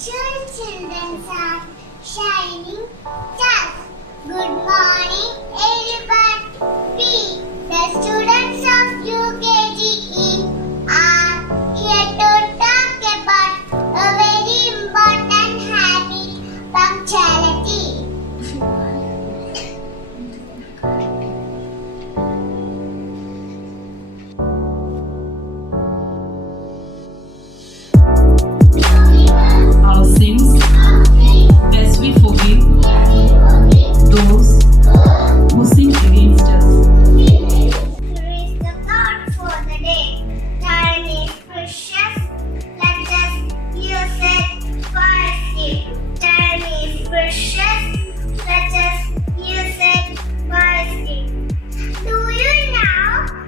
punctual children are shining stars. Good morning, everyone. We, the students of UKG are here to talk about a very important habit, punctuality. Our sins as we forgive those who sin against us. Here is the thought for the day. Time is precious. Let us use it wisely. Time is precious. Let us use it wisely. Do you know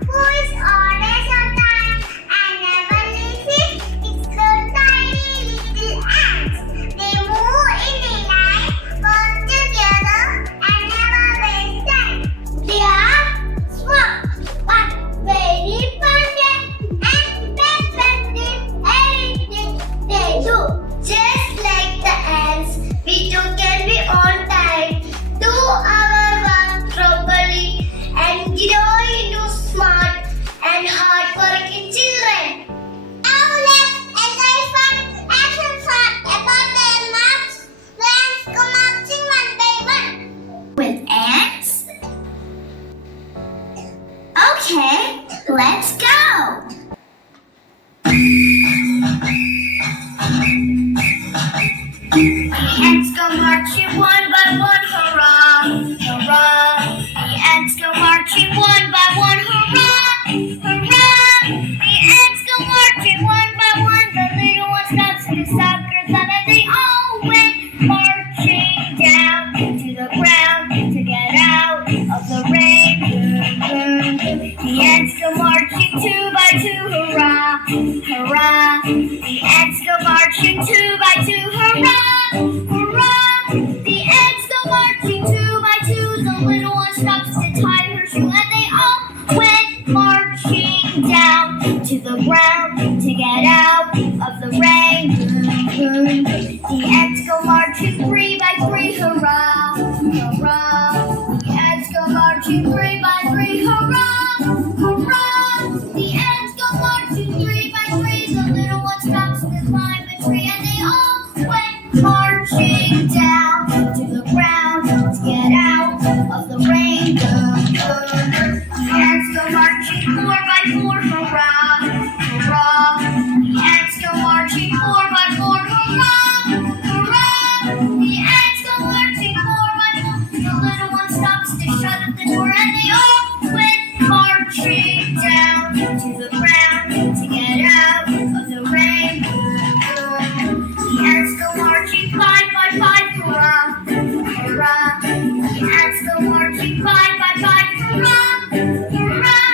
who is always on time and never lazy? It's the tiny little ants. They move in a line, work together, and never waste time. They are small but very pungent and perfect in everything they do. Just like the ants, we too can be on time, do our work properly, and grow into smart and hardworking children. Now let's enjoy fun action shot about their march. The ants go marching one by one. With ants? Okay, let's go. The ants go marching one by one, hurrah, hurrah. The ants go marching one by one, hurrah, hurrah. The ants go marching one by one. The little one stops to suckers and then they all went marching down to the ground to get out of the rain. Boom, boom, boom. The ants go marching two by two, hurrah, hurrah. The ants go marching two by two, hurrah, hurrah. The ants go marching two by two. The little one stops to tie her shoe and they all went marching down to the ground to get out of the rain. Boom, boom, boom. The ants go marching three by three, hurrah, hurrah. The ants go marching three by three, hurrah, hurrah. The ants go marching three by three. The little one stops to climb a tree and they all went marching down to the ground to get out of the rain. Boom, boom, boom. The ants go marching four by four, hurrah, hurrah. The ants go marching four by four, hurrah, hurrah. The ants go marching four by four. The little one stops to shut up the door and they all went marching down to the ground to get out of the rain. The ants go marching five by five, hurrah, hurrah. The ants go marching five by five, hurrah, hurrah.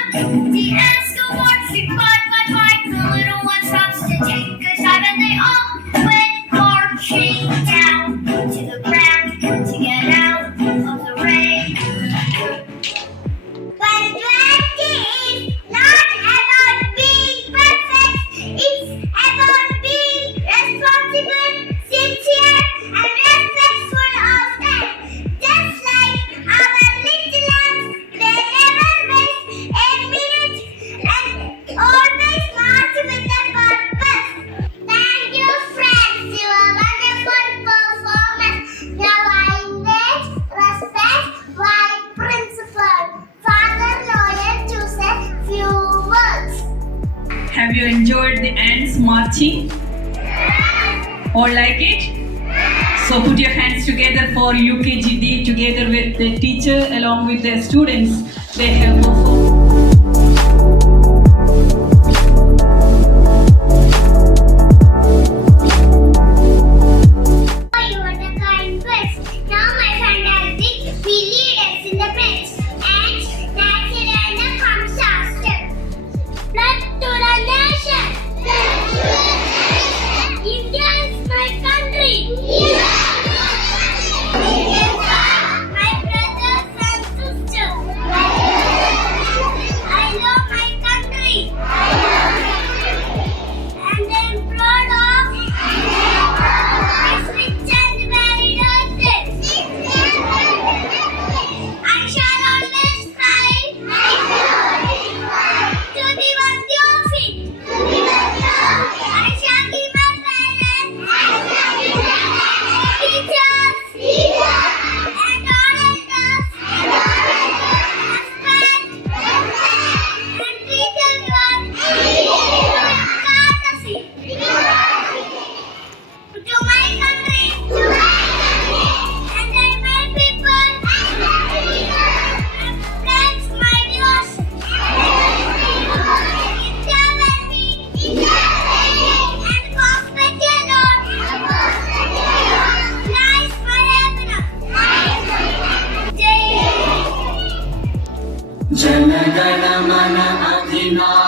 The ants go marching five by five. The little one stops to take a dive and they all went marching down to the ground to get out of the rain. Punctuality is not about being perfect. It's about being responsible, sincere, and respectful of them. Just like our little ants, they never waste a minute and always march with a purpose. Thank you, friends. You are wonderful performance. Now I invite respect, white principal, Father Lawyer to say few words. Have you enjoyed the ants marching? All like it? So put your hands together for UKG Day together with the teacher along with the students. They have performed. Oh, you are the kind words. Now, my fantastic, we lead us in the bench. And natural comes after. Blood to the nation. India is my country. My brothers and sisters. Krishna